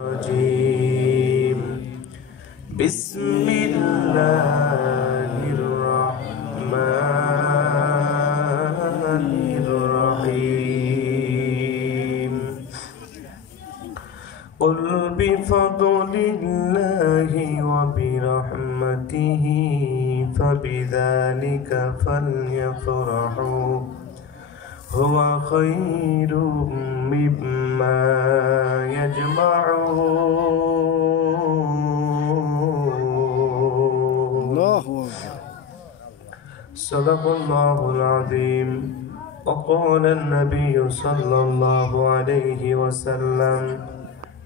الرجيم بسم الله الرحمن الرحيم قل بفضل الله وبرحمته فبذلك فليفرحوا هو خير مما يجمعون الله صدق الله العظيم وقال النبي صلى الله عليه وسلم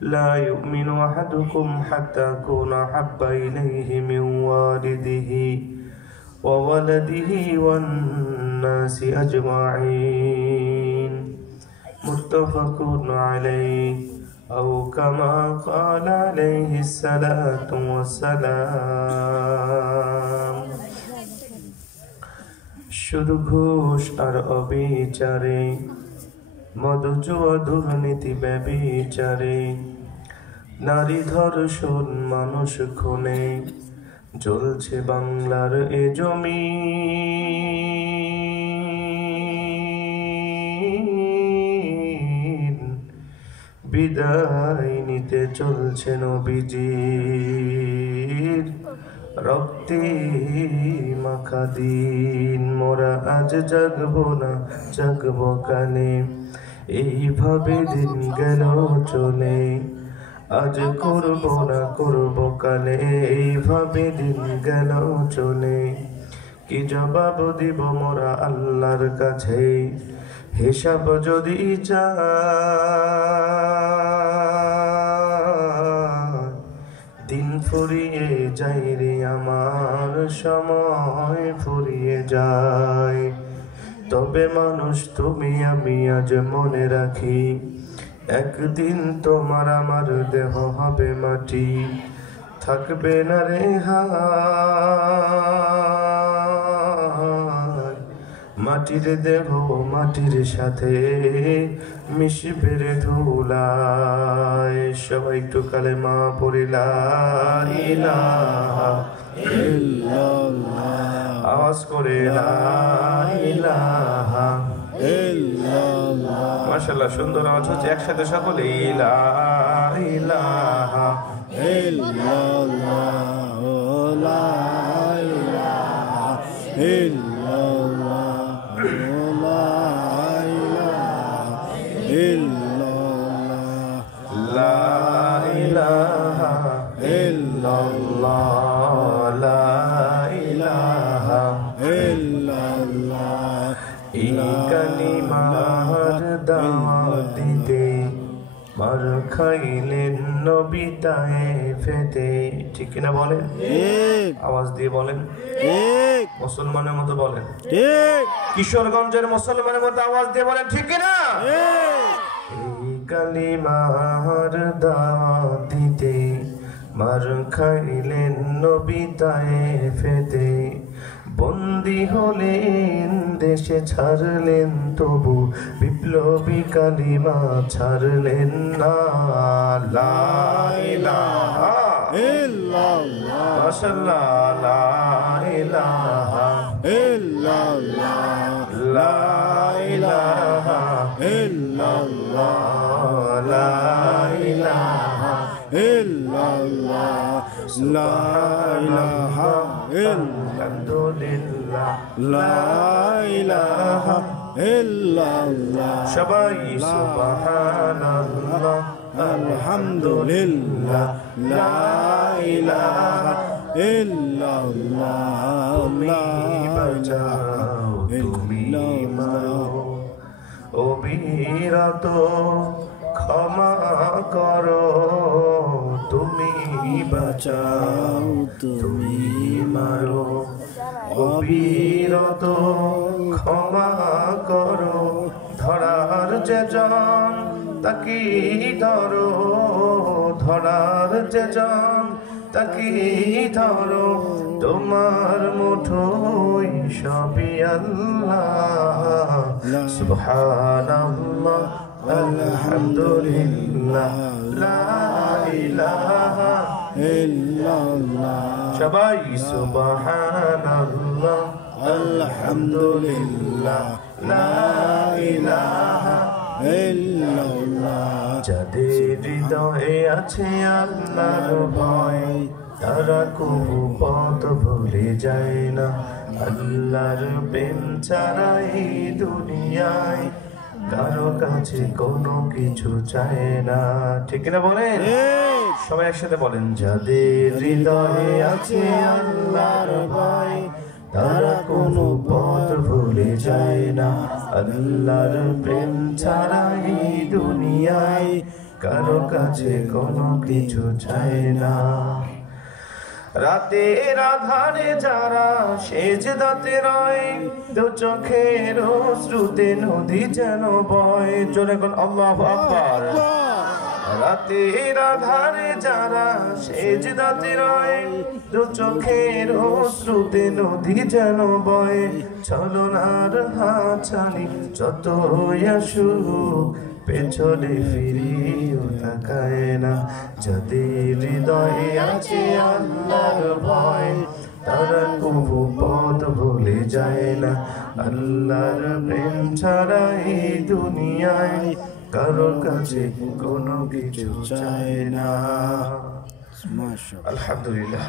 لا يؤمن أحدكم حتى أكون أحب إليه من والده وولده والناس أجمعين متفق عليه أو كما قال عليه الصلاة والسلام শুধু ঘুষ আর অবিচারে মদজুয়া দুর্নীতি ব্যভিচারে নারী ধর্ষণ মানুষ খুনে জ্বলছে বাংলার এ জমিন বিদায় নিতে চলছে নবীজির রক্তে মাখা দিন মোরা আজ জাগবো না জাগবো কালে এইভাবে দিন গেল চলে আজ করব না করব কালে এইভাবে দিন গেল চলে কি জবাব দিব মোরা আল্লাহর কাছে হিসাব যদি দিন ফুরিয়ে যায় রে আমার সময় ফুরিয়ে যায় তবে মানুষ তুমি আমি আজ মনে রাখি একদিন তোমার আমার দেহ হবে মাটি থাকবে না রে মাটির দেহ মাটির সাথে মিশবে রে ধুলায় সবাই একটু কালেমা পড়ি লা ইলাহা ইল্লাল্লাহ আওয়াজ করে লা ইলাহা মাশাআল্লাহ সুন্দর আওয়াজ হচ্ছে একসাথে সকলে লা ইলাহা ইল্লাল্লাহ লা ইলাহা ইল্লাল্লাহ লা ইলাহা ইল্লাল্লাহ লা ইলাহা ইল্লাল্লাহ লা ইলাহা ইল্লাল্লাহ এই কালিমার দাওয়াত দিতে মার খাইলেন নবী তায়েফেতে ঠিক কিনা বলেন ঠিক আওয়াজ দিয়ে বলেন ঠিক মুসলমানের মতো বলেন ঠিক কিশোরগঞ্জের মুসলমানের মতো আওয়াজ দিয়ে বলেন ঠিক কিনা ঠিক এই কালিমার দাওয়াত দিতে মার খাইলেন নবী তায়েফেতে বন্দী হলেন দেশে ছাড়লেন তবু বিপ্লবী কালিমা ছাড়লেন না লা ইলাহা ইল্লাল্লাহ মাশাআল্লাহ লা ইলাহা ইল্লাল্লাহ লা ইলাহা ইল্লাল্লাহ লা ইলাহা ইল্লাল্লাহ লা ইলাহা ইল্লাল্লাহ লা ইলাহা ইল্লাল্লাহ সবাই সুবহানাল্লাহ আলহামদুলিল্লাহ লা ইলাহা ইল্লাল্লাহ লা বাঁচাও তুমি মারো ও বীরত ক্ষমা করো তুমি বাঁচাও তুমি মারো অবিরত ক্ষমা করো ধরার যে জন তাকি ধরো ধরার যে জন তাকি ধরো তোমার মুঠোয় সবই আল্লাহ সুবহানাল্লাহ الحمد لله لا ইল্লাল্লাহ সবাই সুবহানাল্লাহ আলহামদুলিল্লাহ লা ইলাহা ইল্লাল্লাহ যাদের হৃদয়ে আছে আল্লাহর ভয় তারা কবু পথ ভুলে যায় না আল্লাহর প্রেম ছাড়া এই দুনিয়ায় কারো কাছে কোনো কিছু চায় না ঠিক না বলেন সবাই একসাথে বলেন যাদের হৃদয়ে আছে আল্লাহর ভয় তারা কোনো পথ ভুলে যায় না আল্লাহর প্রেম ছাড়া এই দুনিয়ায় কারো কাছে কোনো কিছু চায় না রাতের আধারে যারা সেজদাতে রয় দু চোখের অশ্রুতে নদী যেন বয় জোরে কোন আল্লাহু আকবার রাতের আধারে যারা সেজদাতে রয় দু চোখের অশ্রুতে নদী যেন বয় ছলনার হাতছানি যতই আসুক পেছনে ফিরিও তাকায় না যাদের হৃদয়ে আছে আল্লাহর ভয় তারা কবু পথ ভুলে যায় না আল্লাহর প্রেম ছাড়া এই দুনিয়ায় কারো কাছে কোনো কিছু চায় না মাশাআল্লাহ আলহামদুলিল্লাহ